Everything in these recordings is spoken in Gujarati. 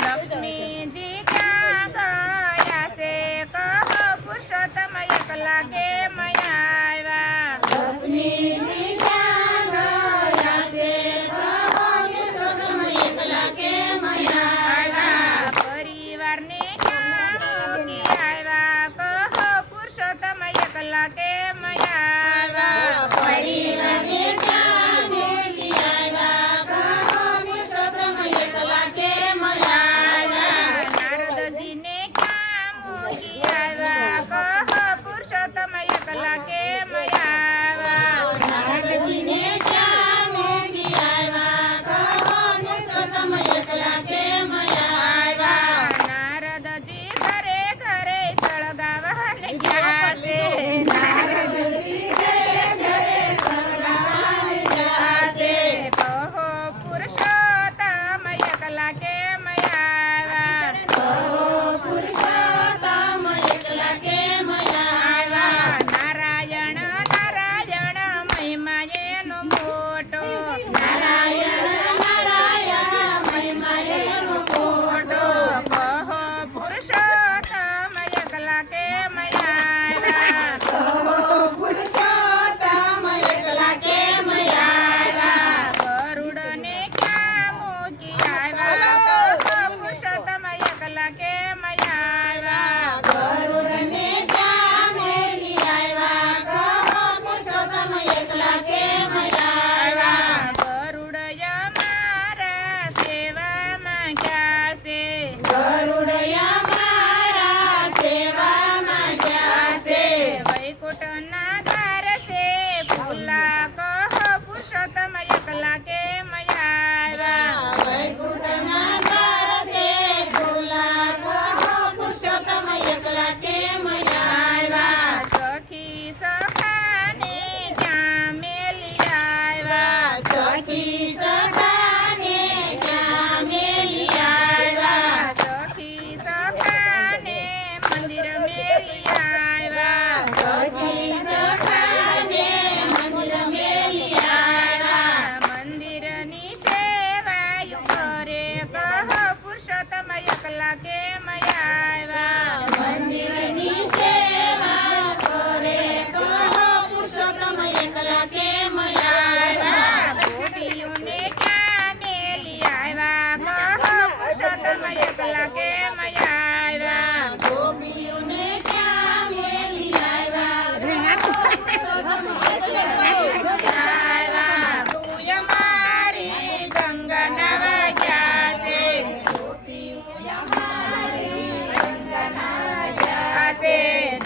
લક્ષ્મીજી ક્યાં ગયા છે કહો પુરુષોત્તમ એકલા કેમ આવ્યા? લક્ષ્મીજી ક્યાં ગયા છે કહો પુરુષોત્તમ એકલા કેમ આવ્યા? પરિવારને ક્યાં મૂકી આવ્યા કહો પુરુષોત્તમ એકલા કેમ આવ્યા? પરિવારને ક્યાં મૂકી આવ્યા કહો પુરુષોત્તમ એકલા કેમ આવ્યા? નારદજીને ક્યાં મૂકી આવ્યા કહો પુરુષોત્તમ એકલા કેમ આવ્યા? નારદજીને ક્યાં મૂકી આવ્યા કહો પુરુષોત્તમ એકલા કેમ આવ્યા? નારદજી ઘરે ઘરે સળગાવવાને ગયા છે. નારદજી ઘરે ઘરે સળગાવવાને ગયા છે. કહો પુરુષોત્તમ એકલા કેમ આવ્યા? કહો પુરુષોત્તમ એકલા કેમ આવ્યા? નારાયણ નારાયણ મહિમા એનો મોટો. નારાયણ નારાયણ મહિમા એનો મોટો. કહો પુરુષોત્તમ એકલા કેમ આવ્યા? કહો પુરુષોત્તમ એકલા કેમ આવ્યા? ગરુડને ક્યાં મૂકી આવ્યા કહો પુરુષોત્તમ એકલા કેમ આવ્યા? ગરુડને ક્યાં મેલી આવ્યા કહો પુરુષોત્તમ એકલા કેમ આવ્યા? ગરુડ મારા સેવામાં ક્યાં છે? ગરુડયા મારા સેવામાં ગયા છે. વૈકુંઠના દ્વાર છે ખુલ્લા કહો પુરુષોત્તમ એકલા કેમ આવ્યા? વૈકુંઠના દ્વાર છે ખુલ્લા કહો પુરુષોત્તમ એકલા કેમ આવ્યા? સખી સખાને ક્યાં મેલી આવ્યા? સખી સખાને ક્યાં મેલી આવ્યા? સખી સખાને મંદિર મેલી આવ્યા. સખી સખાને મંદિર મેલી આવ્યા. મંદિરની સેવાયું કરે કહો પુરુષોત્તમ એકલા કેમ આવ્યા? મંદિરની સેવા કરે કહો પુરુષોત્તમ એકલા કેમ આવ્યા? ગોપીઓને ક્યાં મેલી આવ્યા કહો પુરુષોત્તમ એકલા કેમ આવ્યા? ગોપીઓને ક્યાં મેલી આવ્યા કહો પુરુષોત્તમ એકલા કેમ આવ્યા? તુય મારી ગંગા નવા ગયા છે. આશે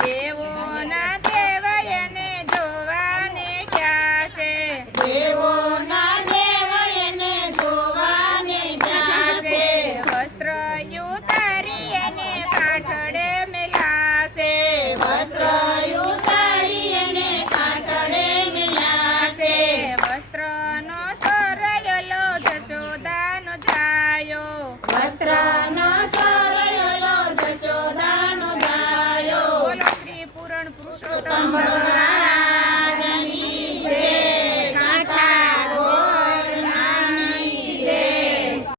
દેવોના દેવ એને જોવાને ક્યાં છે. દેવોના દેવ એને જોવાને ગયા છે. વસ્ત્ર ઉતારી એને કાઠડે મેલાશે. વસ્ત્ર ઉતારી એને કાંઠડે મિલાશે. વસ્ત્રનો સોરયલો જશોદાનો જાયો. વસ્ત્રનો સોરયલો જશોદાનો જાયો. બોલો શ્રી પૂરણ પુરુષોત્તમ ભગવાન